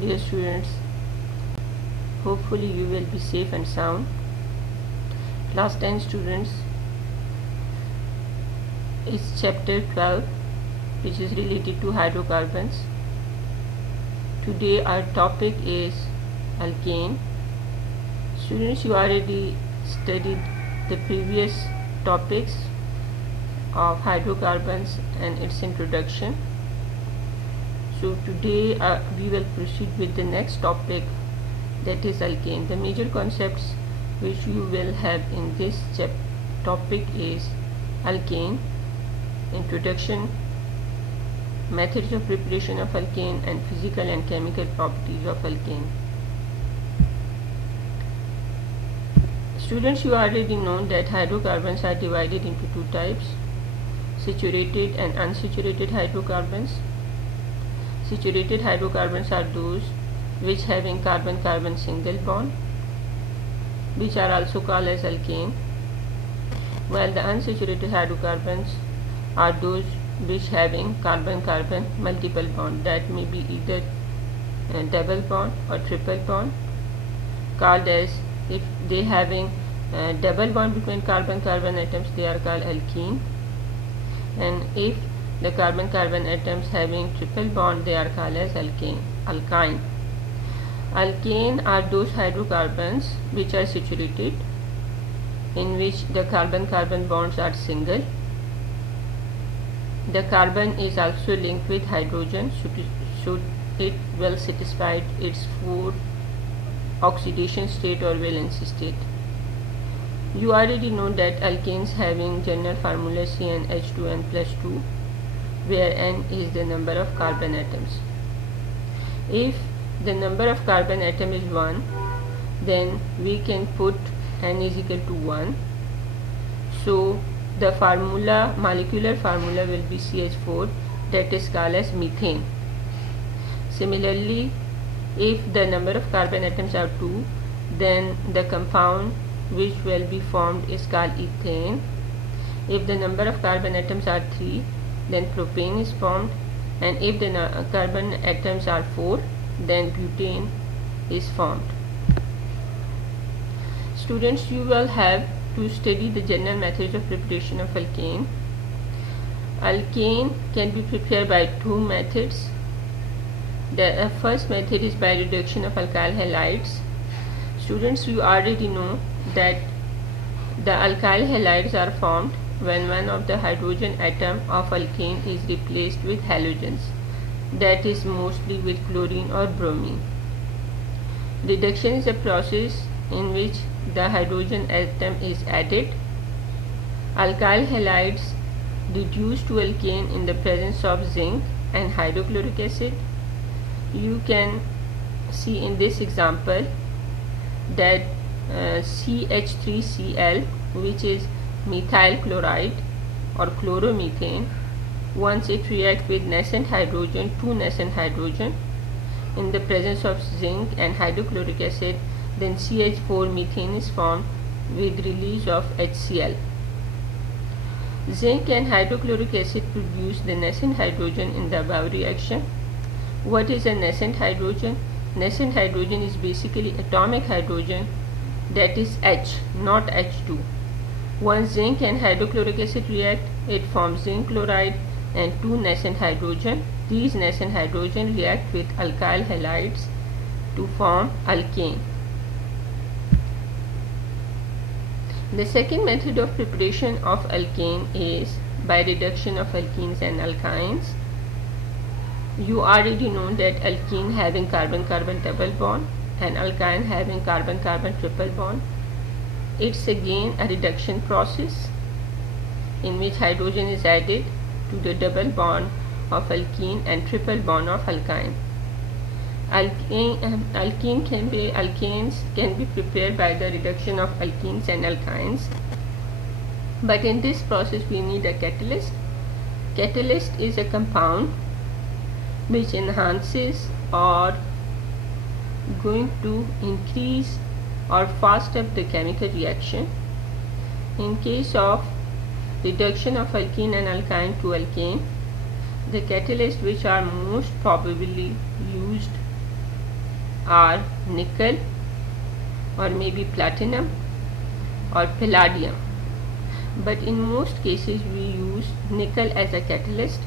Dear students, hopefully you will be safe and sound. Class 10 students, is chapter 12 which is related to hydrocarbons. Today our topic is alkane. Students, you already studied the previous topics of hydrocarbons and its introduction. So today we will proceed with the next topic, that is alkane. The major concepts which you will have in this topic is alkane, introduction, methods of preparation of alkane, and physical and chemical properties of alkane. Students, you already know that hydrocarbons are divided into two types, saturated and unsaturated hydrocarbons. Saturated hydrocarbons are those which having carbon-carbon single bond, which are also called as alkane, while the unsaturated hydrocarbons are those which having carbon-carbon multiple bond, that may be either double bond or triple bond, called as, if they having double bond between carbon-carbon atoms, they are called alkene, and if the carbon-carbon atoms having triple bond, they are called as alkyne. Alkane are those hydrocarbons which are saturated, in which the carbon-carbon bonds are single. The carbon is also linked with hydrogen, so it will satisfy its 4 oxidation state or valence state. You already know that alkanes having general formula CnH2n+2, where n is the number of carbon atoms. If the number of carbon atom is 1, then we can put n is equal to 1. So the molecular formula will be CH4, that is called as methane. Similarly, if the number of carbon atoms are 2, then the compound which will be formed is called ethane. If the number of carbon atoms are 3, then propane is formed, and if the carbon atoms are 4, then butane is formed. Students, you will have to study the general methods of preparation of alkane. Alkane can be prepared by 2 methods. The first method is by reduction of alkyl halides. Students, you already know that the alkyl halides are formed when one of the hydrogen atom of alkane is replaced with halogens, that is mostly with chlorine or bromine. Reduction is a process in which the hydrogen atom is added. Alkyl halides reduce to alkane in the presence of zinc and hydrochloric acid. You can see in this example that CH3Cl, which is methyl chloride or chloromethane, once it reacts with nascent hydrogen, 2 nascent hydrogen, in the presence of zinc and hydrochloric acid, then CH4 methane is formed with release of HCl. Zinc and hydrochloric acid produce the nascent hydrogen in the above reaction. What is a nascent hydrogen? Nascent hydrogen is basically atomic hydrogen, that is H, not H2. Once zinc and hydrochloric acid react, it forms zinc chloride and 2 nascent hydrogen. These nascent hydrogen react with alkyl halides to form alkane. The second method of preparation of alkane is by reduction of alkenes and alkynes. You already know that alkene having carbon-carbon double bond and alkyne having carbon-carbon triple bond. It's again a reduction process in which hydrogen is added to the double bond of alkene and triple bond of alkyne. Alkanes can be prepared by the reduction of alkenes and alkynes, but in this process we need a catalyst. Catalyst is a compound which enhances or going to increase or fast up the chemical reaction. In case of reduction of alkene and alkyne to alkane, the catalysts which are most probably used are nickel or maybe platinum or palladium, but in most cases we use nickel as a catalyst.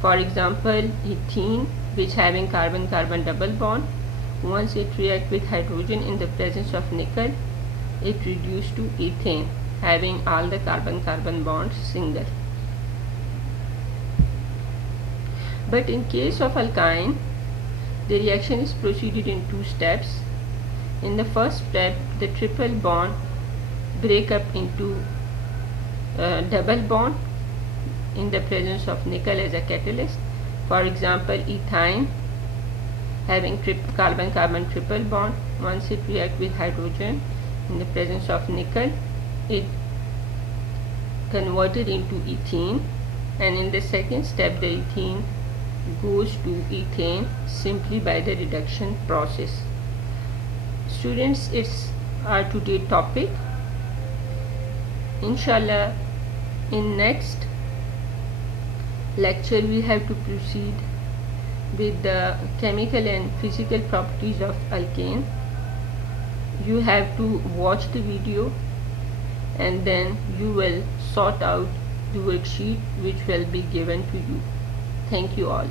For example, ethene, which having carbon-carbon double bond, once it reacts with hydrogen in the presence of nickel, it reduces to ethane, having all the carbon-carbon bonds single. But in case of alkyne, the reaction is proceeded in two steps. In the first step, the triple bond break up into double bond in the presence of nickel as a catalyst. For example, ethyne, having carbon-carbon triple bond, once it reacts with hydrogen in the presence of nickel, it converted into ethene, and in the second step the ethene goes to ethane simply by the reduction process. Students, it's our today topic. Inshallah, in next lecture we have to proceed with the chemical and physical properties of alkane. You have to watch the video and then you will sort out the worksheet which will be given to you. Thank you all.